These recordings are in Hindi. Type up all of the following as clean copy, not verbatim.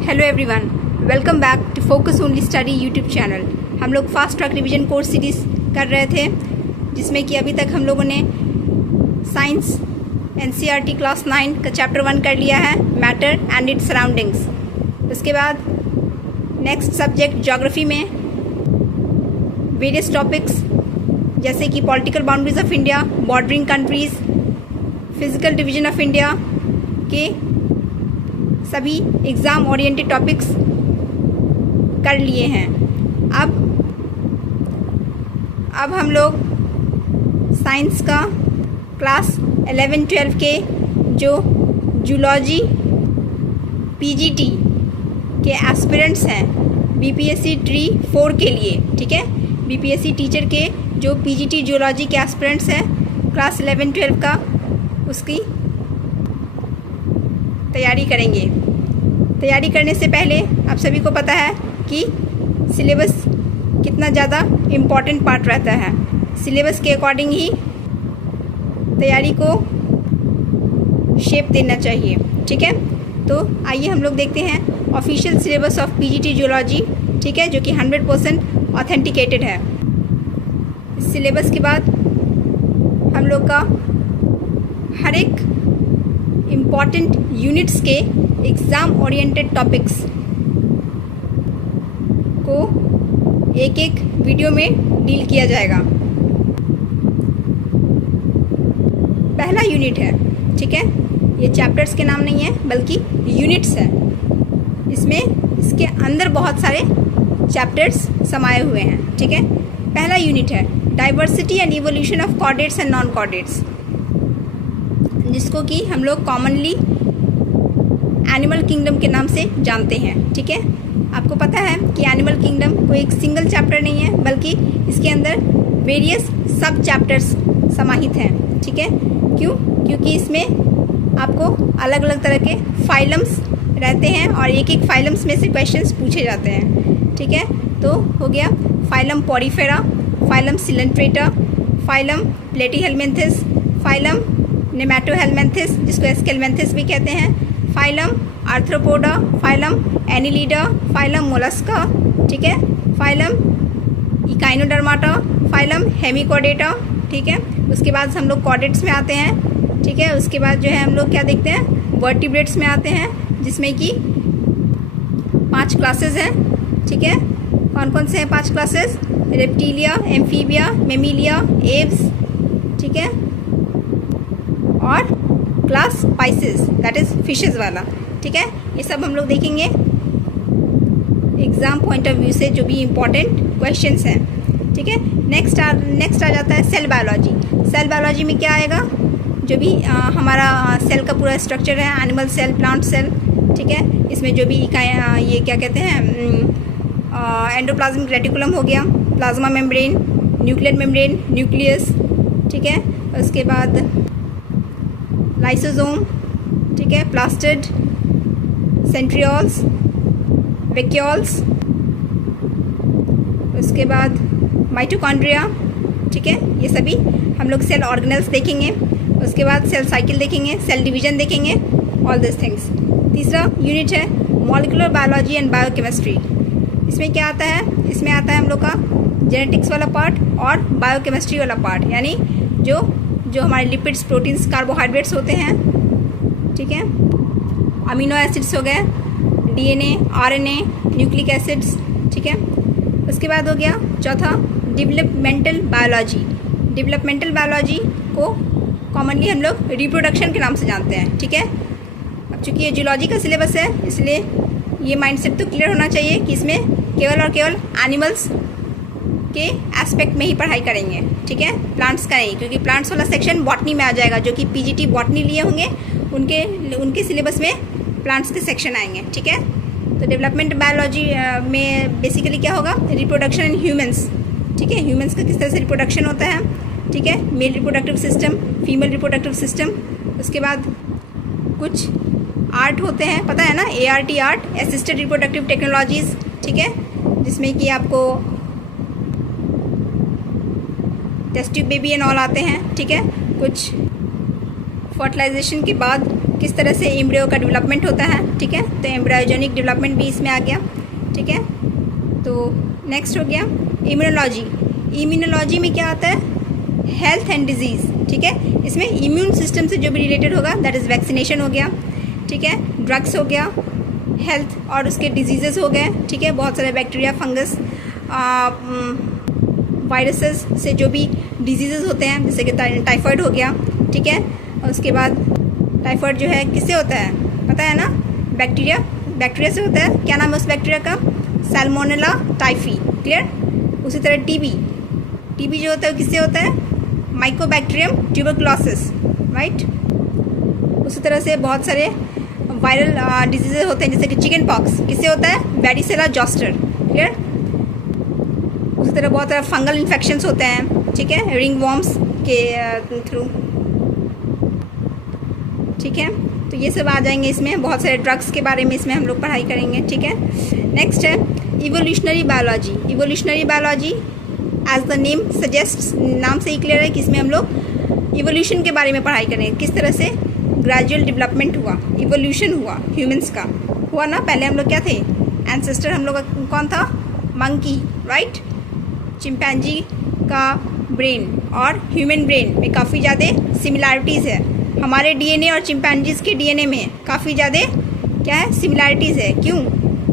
Hello everyone, welcome back to focus only study YouTube channel. हम लोग fast track revision course series कर रहे थे, जिसमें कि अभी तक हम लोगों ने साइंस एनसीईआरटी क्लास 9 का चैप्टर 1 कर लिया है, मैटर एंड इट्स सराउंडिंग्स। उसके बाद नेक्स्ट सब्जेक्ट ज्योग्राफी में वेरियस टॉपिक्स जैसे कि political boundaries of India, bordering countries, physical division of India के सभी एग्ज़ाम ओरिएंटेड टॉपिक्स कर लिए हैं। अब हम लोग साइंस का क्लास 11-12 के जो जूलॉजी पीजीटी के एस्पिरेंट्स हैं बीपीएससी ट्री 4 के लिए, ठीक है, बीपीएससी टीचर के जो पीजीटी जूलॉजी के एस्पिरेंट्स हैं क्लास 11-12 का, उसकी तैयारी करेंगे। तैयारी करने से पहले आप सभी को पता है कि सिलेबस कितना ज़्यादा इम्पॉर्टेंट पार्ट रहता है। सिलेबस के अकॉर्डिंग ही तैयारी को शेप देना चाहिए, ठीक है। तो आइए हम लोग देखते हैं official syllabus of PGT zoology, ठीक है, जो कि 100% ऑथेंटिकेटेड है। इस सिलेबस के बाद हम लोग का हर एक इम्पॉर्टेंट यूनिट्स के एग्ज़ाम ओरिएंटेड टॉपिक्स को एक एक वीडियो में डील किया जाएगा। पहला यूनिट है, ठीक है, ये चैप्टर्स के नाम नहीं है बल्कि यूनिट्स है। इसके अंदर बहुत सारे चैप्टर्स समाये हुए हैं, ठीक है। पहला यूनिट है diversity and evolution of chordates and non chordates, जिसको कि हम लोग कॉमनली एनिमल किंगडम के नाम से जानते हैं, ठीक है। आपको पता है कि एनिमल किंगडम कोई एक सिंगल चैप्टर नहीं है, बल्कि इसके अंदर वेरियस सब चैप्टर्स समाहित हैं, ठीक है। क्यों? क्योंकि इसमें आपको अलग अलग तरह के फाइलम्स रहते हैं और एक एक फाइलम्स में से क्वेश्चंस पूछे जाते हैं, ठीक है। तो हो गया phylum porifera, phylum coelenterata, phylum platyhelminthes, phylum nematohelminthes जिसको एस्केलमिन्थिस भी कहते हैं, phylum arthropoda, phylum annelida, phylum mollusca, ठीक है, फाइलम इकाइनोडर्माटा, फाइलम हेमिकॉर्डेटा, ठीक है। उसके बाद हम लोग कॉर्डेट्स में आते हैं, ठीक है। उसके बाद जो है हम लोग क्या देखते हैं, वर्टिब्रेट्स में आते हैं, जिसमें कि 5 क्लासेस हैं, ठीक है। कौन कौन से हैं 5 classes? Reptilia, amphibia, Mammalia, Aves, ठीक है, और class spices that is fishes वाला, ठीक है। ये सब हम लोग देखेंगे एग्ज़ाम पॉइंट ऑफ व्यू से, जो भी इम्पोर्टेंट क्वेश्चंस हैं, ठीक है। नेक्स्ट आ जाता है सेल बायोलॉजी। सेल बायोलॉजी में क्या आएगा? जो भी हमारा सेल का पूरा स्ट्रक्चर है, एनिमल सेल, प्लांट सेल, ठीक है। इसमें जो भी ये क्या कहते हैं, एंडोप्लाज्मिक रेटिकुलम हो गया, plasma membrane, nuclear membrane, nucleus, ठीक है। उसके बाद लाइसोसोम, ठीक है, प्लास्टिड, सेंट्रियोल्स, वैक्यूल्स, उसके बाद माइटोकॉन्ड्रिया, ठीक है। ये सभी हम लोग सेल ऑर्गेनेल्स देखेंगे। उसके बाद सेल साइकिल देखेंगे, सेल डिवीजन देखेंगे, ऑल दिस थिंग्स। तीसरा यूनिट है मॉलिक्यूलर बायोलॉजी एंड बायोकेमिस्ट्री। इसमें क्या आता है? इसमें आता है हम लोग का जेनेटिक्स वाला पार्ट और बायोकेमिस्ट्री वाला पार्ट, यानी जो हमारे लिपिड्स, प्रोटीन्स, कार्बोहाइड्रेट्स होते हैं, ठीक है, अमीनो एसिड्स हो गए, डीएनए, आरएनए, न्यूक्लिक एसिड्स, ठीक है। उसके बाद हो गया चौथा डेवलपमेंटल बायोलॉजी। डेवलपमेंटल बायोलॉजी को कॉमनली हम लोग रिप्रोडक्शन के नाम से जानते हैं, ठीक है। अब चूँकि ये जूलॉजी का सिलेबस है, इसलिए ये माइंडसेट तो क्लियर होना चाहिए कि इसमें केवल और केवल एनिमल्स के एस्पेक्ट में ही पढ़ाई करेंगे, ठीक है, प्लांट्स का नहीं, क्योंकि प्लांट्स वाला सेक्शन बॉटनी में आ जाएगा। जो कि पीजीटी बॉटनी लिए होंगे उनके सिलेबस में प्लांट्स के सेक्शन आएंगे, ठीक है। तो डेवलपमेंट बायोलॉजी में बेसिकली क्या होगा, रिप्रोडक्शन इन ह्यूमंस, ठीक है, ह्यूमंस का किस तरह से रिप्रोडक्शन होता है, ठीक है, male reproductive system, female reproductive system. उसके बाद कुछ आर्ट होते हैं, पता है ना, ART art, assisted reproductive technologies, ठीक है, जिसमें कि आपको test tube baby and all आते हैं, ठीक है। कुछ फर्टिलाइजेशन के बाद किस तरह से एम्ब्रियो का डेवलपमेंट होता है, ठीक है, तो एम्ब्रायोजेनिक डेवलपमेंट भी इसमें आ गया, ठीक है। तो नेक्स्ट हो गया इम्यूनोलॉजी। इम्यूनोलॉजी में क्या आता है, हेल्थ एंड डिजीज़, ठीक है, इसमें इम्यून सिस्टम से जो भी रिलेटेड होगा दैट इज़ वैक्सीनेशन हो गया, ठीक है, ड्रग्स हो गया, हेल्थ और उसके डिजीज़ेस हो गए, ठीक है, बहुत सारे बैक्टीरिया, फंगस, वायरसेस से जो भी डिजीज़ेस होते हैं, जैसे कि टाइफाइड हो गया, ठीक है। और उसके बाद टाइफाइड जो है किससे होता है, पता है ना, बैक्टीरिया से होता है। क्या नाम है उस बैक्टीरिया का, सैल्मोनेला टाइफी, क्लियर। उसी तरह टीबी जो होता है किससे होता है, माइकोबैक्टीरियम ट्यूबरकुलोसिस, राइट। उसी तरह से बहुत सारे वायरल डिजीजेज होते हैं, जैसे कि चिकन पॉक्स किससे होता है, वेरिसेला जोस्टर, क्लियर। उसी तरह बहुत सारे फंगल इन्फेक्शंस होते हैं, ठीक है, रिंग वॉर्म्स के थ्रू, ठीक है। तो ये सब आ जाएंगे इसमें, बहुत सारे ड्रग्स के बारे में इसमें हम लोग पढ़ाई करेंगे, ठीक है। नेक्स्ट है evolutionary biology. Evolutionary biology as the name suggest, नाम से ही क्लियर है कि इसमें हम लोग इवोल्यूशन के बारे में पढ़ाई करेंगे, किस तरह से ग्रेजुअल डेवलपमेंट हुआ, इवोल्यूशन हुआ ह्यूमंस का, हुआ ना। पहले हम लोग क्या थे, एंसेस्टर हम लोग का कौन था, मंकी, राइट। चिंपैंजी का ब्रेन और ह्यूमन ब्रेन में काफ़ी ज़्यादा सिमिलैरिटीज़ है, हमारे डीएनए और चिंपैंजीज के डीएनए में काफ़ी ज़्यादा क्या है, सिमिलैरिटीज़ है। क्यों,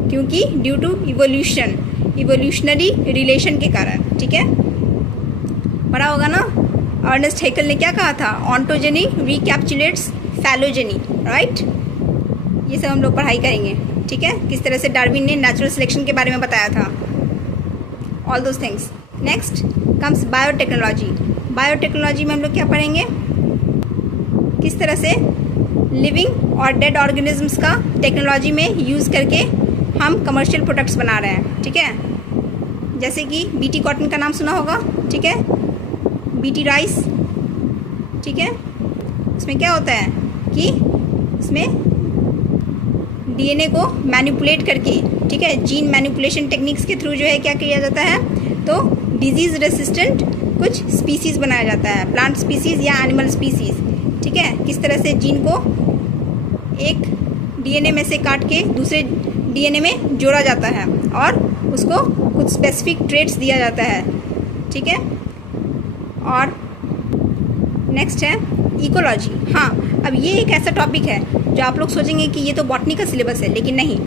क्योंकि due to evolution, evolutionary relation के कारण, ठीक है। पढ़ा होगा ना, अर्नेस्ट हैकेल ने क्या कहा था, ऑन्टोजेनी रिकैप्चुलेट्स फैलोजेनी, राइट। ये सब हम लोग पढ़ाई करेंगे, ठीक है, किस तरह से डार्विन ने नेचुरल सिलेक्शन के बारे में बताया था, all those things. Next comes biotechnology. Biotechnology में हम लोग क्या पढ़ेंगे, किस तरह से लिविंग और डेड ऑर्गेनिजम्स का टेक्नोलॉजी में यूज़ करके हम कमर्शियल प्रोडक्ट्स बना रहे हैं, ठीक है। जैसे कि बीटी कॉटन का नाम सुना होगा, ठीक है, बीटी राइस, ठीक है। इसमें क्या होता है कि इसमें डीएनए को मैनिपुलेट करके, ठीक है, जीन मैनिपुलेशन टेक्निक्स के थ्रू जो है क्या किया जाता है, तो डिजीज़ रेसिस्टेंट कुछ स्पीसीज़ बनाया जाता है, प्लांट स्पीसीज़ या एनिमल स्पीसीज़, ठीक है। किस तरह से जीन को एक डीएनए में से काट के दूसरे डीएनए में जोड़ा जाता है और उसको कुछ स्पेसिफिक ट्रेट्स दिया जाता है, ठीक है। और नेक्स्ट है इकोलॉजी। हाँ, अब ये एक ऐसा टॉपिक है जो आप लोग सोचेंगे कि ये तो बॉटनी का सिलेबस है, लेकिन नहीं,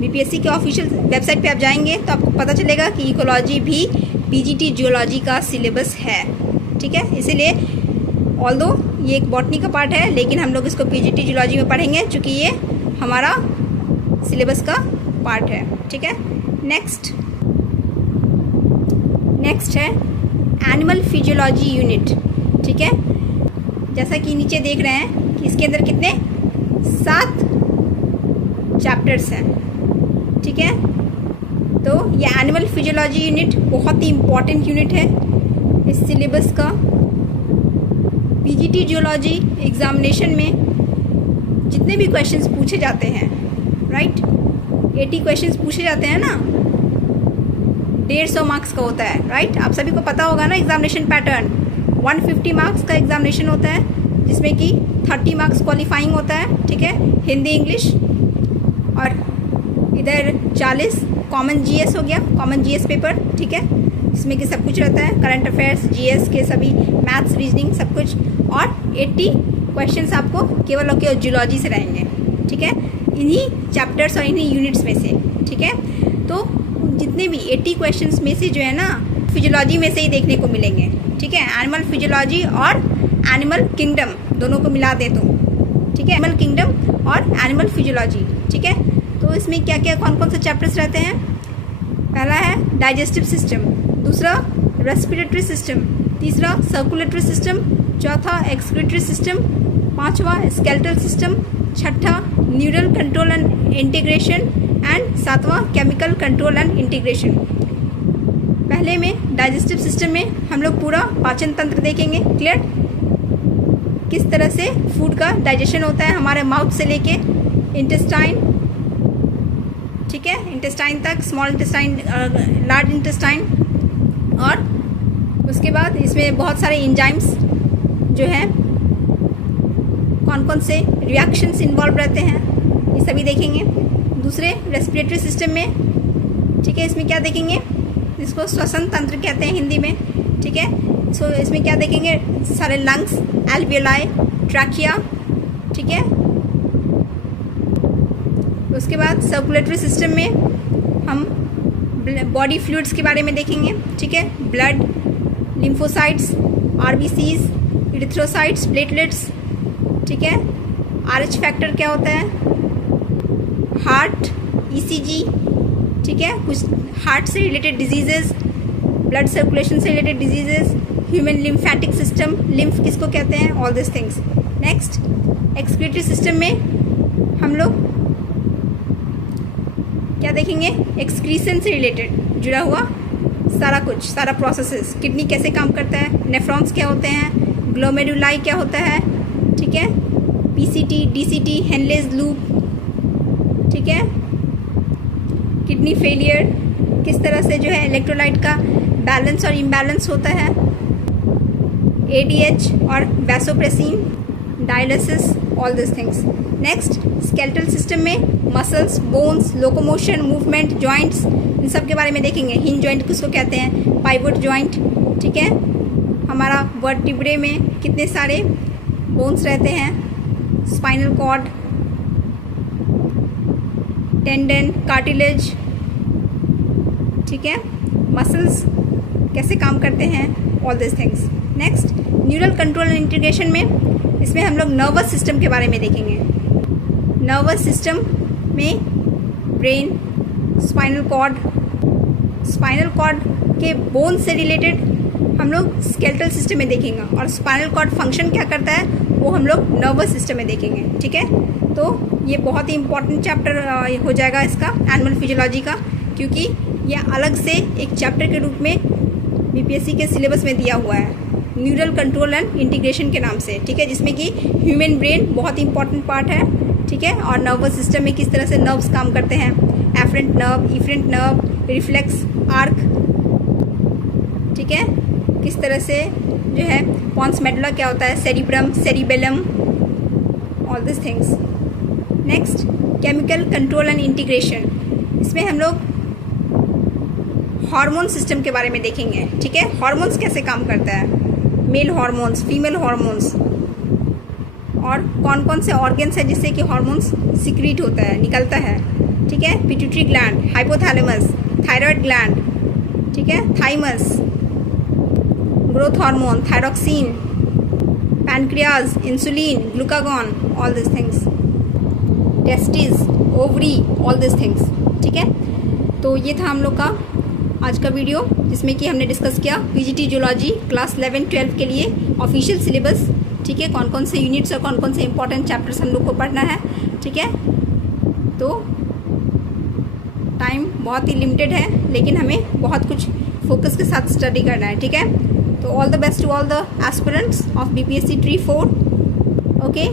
बीपीएससी के ऑफिशियल वेबसाइट पे आप जाएंगे तो आपको पता चलेगा कि इकोलॉजी भी पीजीटी जियोलॉजी का सिलेबस है, ठीक है। इसीलिए ऑल्दो ये एक बॉटनी का पार्ट है, लेकिन हम लोग इसको पीजीटी जियोलॉजी में पढ़ेंगे क्योंकि ये हमारा सिलेबस का पार्ट है, ठीक है। नेक्स्ट है एनिमल फिजियोलॉजी यूनिट, ठीक है। जैसा कि नीचे देख रहे हैं कि इसके अंदर कितने 7 चैप्टर्स हैं, ठीक है। तो ये एनिमल फिजियोलॉजी यूनिट बहुत ही इम्पॉर्टेंट यूनिट है इस सिलेबस का। पीजीटी जियोलॉजी एग्जामिनेशन में जितने भी क्वेश्चंस पूछे जाते हैं, राइट, 80 क्वेश्चंस पूछे जाते हैं ना, 150 मार्क्स का होता है, राइट। आप सभी को पता होगा ना एग्जामिनेशन पैटर्न, 150 मार्क्स का एग्जामिनेशन होता है जिसमें कि 30 मार्क्स क्वालिफाइंग होता है, ठीक है, हिंदी इंग्लिश, और इधर 40 कॉमन जीएस हो गया, कॉमन जीएस पेपर, ठीक है, जिसमें कि सब कुछ रहता है, करंट अफेयर्स, जीएस के सभी, मैथ्स, रीजनिंग, सब कुछ, और 80 क्वेश्चंस आपको केवल और केवल जियोलॉजी से रहेंगे, ठीक है, इन्हीं चैप्टर्स और इन्हीं यूनिट्स में से, ठीक है। तो जितने भी 80 क्वेश्चंस में से जो है ना फिजियोलॉजी में से ही देखने को मिलेंगे, ठीक है। एनिमल फिजियोलॉजी और एनिमल किंगडम दोनों को मिला दे तो, ठीक है, एनिमल किंगडम और एनिमल फिजियोलॉजी, ठीक है। तो इसमें क्या क्या कौन कौन से चैप्टर्स रहते हैं, पहला है डाइजेस्टिव सिस्टम, दूसरा रेस्पिरेटरी सिस्टम, तीसरा सर्कुलेटरी सिस्टम, चौथा एक्सक्रीटरी सिस्टम, पांचवा स्केलेटल सिस्टम, छठा neural control and integration, and सातवां केमिकल कंट्रोल एंड इंटीग्रेशन। पहले में डाइजेस्टिव सिस्टम में हम लोग पूरा पाचन तंत्र देखेंगे, क्लियर, किस तरह से फूड का डाइजेशन होता है हमारे माउथ से लेके इंटेस्टाइन, ठीक है, इंटेस्टाइन तक, स्मॉल इंटेस्टाइन, लार्ज इंटेस्टाइन, और उसके बाद इसमें बहुत सारे एंजाइम्स जो हैं कौन कौन से रिएक्शंस इन्वॉल्व रहते हैं, ये सभी देखेंगे। दूसरे रेस्पिरेटरी सिस्टम में, ठीक है, इसमें क्या देखेंगे, जिसको श्वसन तंत्र कहते हैं हिंदी में, ठीक है। सो इसमें क्या देखेंगे, सारे लंग्स, एल्वियोलाई, ट्रैकिया, ठीक है। उसके बाद सर्कुलेटरी सिस्टम में हम बॉडी फ्लूइड्स के बारे में देखेंगे, ठीक है, blood, lymphocytes, RBCs, erythrocytes, platelets, ठीक है। आरएच फैक्टर क्या होता है, हार्ट, ईसीजी, ठीक है, कुछ हार्ट से रिलेटेड डिजीजेस, ब्लड सर्कुलेशन से related diseases, human lymphatic system, lymph किसको कहते हैं, all this things. Next excretory system में हम लोग क्या देखेंगे, एक्सक्रीशन से रिलेटेड जुड़ा हुआ सारा कुछ, सारा प्रोसेसेस, किडनी कैसे काम करता है, नेफ्रॉन्स क्या होते हैं, ग्लोमेरुलाई क्या होता है, ठीक है, पीसीटी, डीसीटी, हेनलेज लूप, ठीक है, किडनी फेलियर, किस तरह से जो है इलेक्ट्रोलाइट का बैलेंस और इम्बैलेंस होता है, एडीएच और vasopressin, dialysis, all this things. Next skeletal system में muscles, bones, locomotion, movement, joints, इन सब के बारे में देखेंगे। हिंज जॉइंट किसको कहते हैं, पाइवोट जॉइंट, ठीक है। हमारा वर्टिब्रे में कितने सारे बोन्स रहते हैं, स्पाइनल कॉर्ड, टेंडन, कार्टिलेज, ठीक है, मसल्स कैसे काम करते हैं, all this things. Next neural control and integration में, इसमें हम लोग नर्वस सिस्टम के बारे में देखेंगे। नर्वस सिस्टम में ब्रेन, स्पाइनल कॉर्ड के बोन से रिलेटेड हम लोग स्केलेटल सिस्टम में देखेंगे, और स्पाइनल कॉर्ड फंक्शन क्या करता है वो हम लोग नर्वस सिस्टम में देखेंगे, ठीक है। तो ये बहुत ही इंपॉर्टेंट चैप्टर हो जाएगा इसका, एनिमल फिजियोलॉजी का, क्योंकि यह अलग से एक चैप्टर के रूप में बीपीएससी के सिलेबस में दिया हुआ है, न्यूरल कंट्रोल एंड इंटीग्रेशन के नाम से, ठीक है, जिसमें कि ह्यूमन ब्रेन बहुत ही इंपॉर्टेंट पार्ट है, ठीक है, और नर्वस सिस्टम में किस तरह से नर्व्स काम करते हैं, afferent nerve, efferent nerve, reflex arc, ठीक है, किस तरह से जो है पॉन्स मेडुला क्या होता है, cerebrum, cerebellum, all this things. Next chemical control and integration, इसमें हम लोग हार्मोन सिस्टम के बारे में देखेंगे, ठीक है, हार्मोन्स कैसे काम करता है, मेल हार्मोन्स, फीमेल हार्मोन्स, और कौन कौन से ऑर्गन्स है जिससे कि हार्मोन्स सिक्रीट होता है, निकलता है, ठीक है, pituitary gland, hypothalamus, thyroid gland, ठीक है, thymus, growth hormone, thyroxine, pancreas, insulin, glucagon, all this things, testis, ovary, all this things, ठीक है। तो ये था हम लोग का आज का वीडियो, जिसमें कि हमने डिस्कस किया पीजीटी जूलॉजी क्लास 11-12 के लिए ऑफिशियल सिलेबस, ठीक है, कौन कौन से यूनिट्स और कौन कौन से इंपॉर्टेंट चैप्टर्स हम लोग को पढ़ना है, ठीक है। तो टाइम बहुत ही लिमिटेड है, लेकिन हमें बहुत कुछ फोकस के साथ स्टडी करना है, ठीक है। तो all the best to all the aspirants of BPSC TRE 4, okay,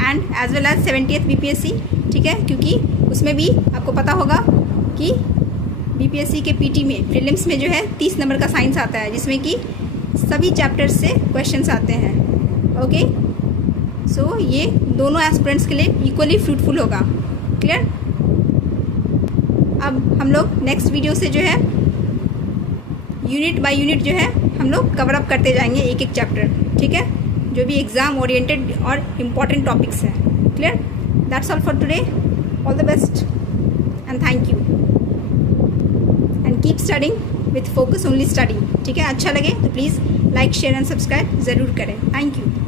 and as well as 70th BPSC, ठीक है, क्योंकि उसमें भी आपको पता होगा कि बीपीएससी के पीटी में प्रीलिम्स में जो है 30 नंबर का साइंस आता है, जिसमें कि सभी चैप्टर्स से क्वेश्चंस आते हैं, ओके। सो ये दोनों एस्पिरेंट्स के लिए इक्वली फ्रूटफुल होगा, क्लियर। अब हम लोग नेक्स्ट वीडियो से जो है यूनिट बाय यूनिट जो है हम लोग कवर अप करते जाएंगे एक एक चैप्टर, ठीक है, जो भी एग्ज़ाम ओरिएंटेड और इम्पॉर्टेंट टॉपिक्स हैं, clear. That's all for today, all the best and thank you, and keep studying with focus only study, ठीक है। अच्छा लगे तो please like, share and subscribe ज़रूर करें, थैंक यू।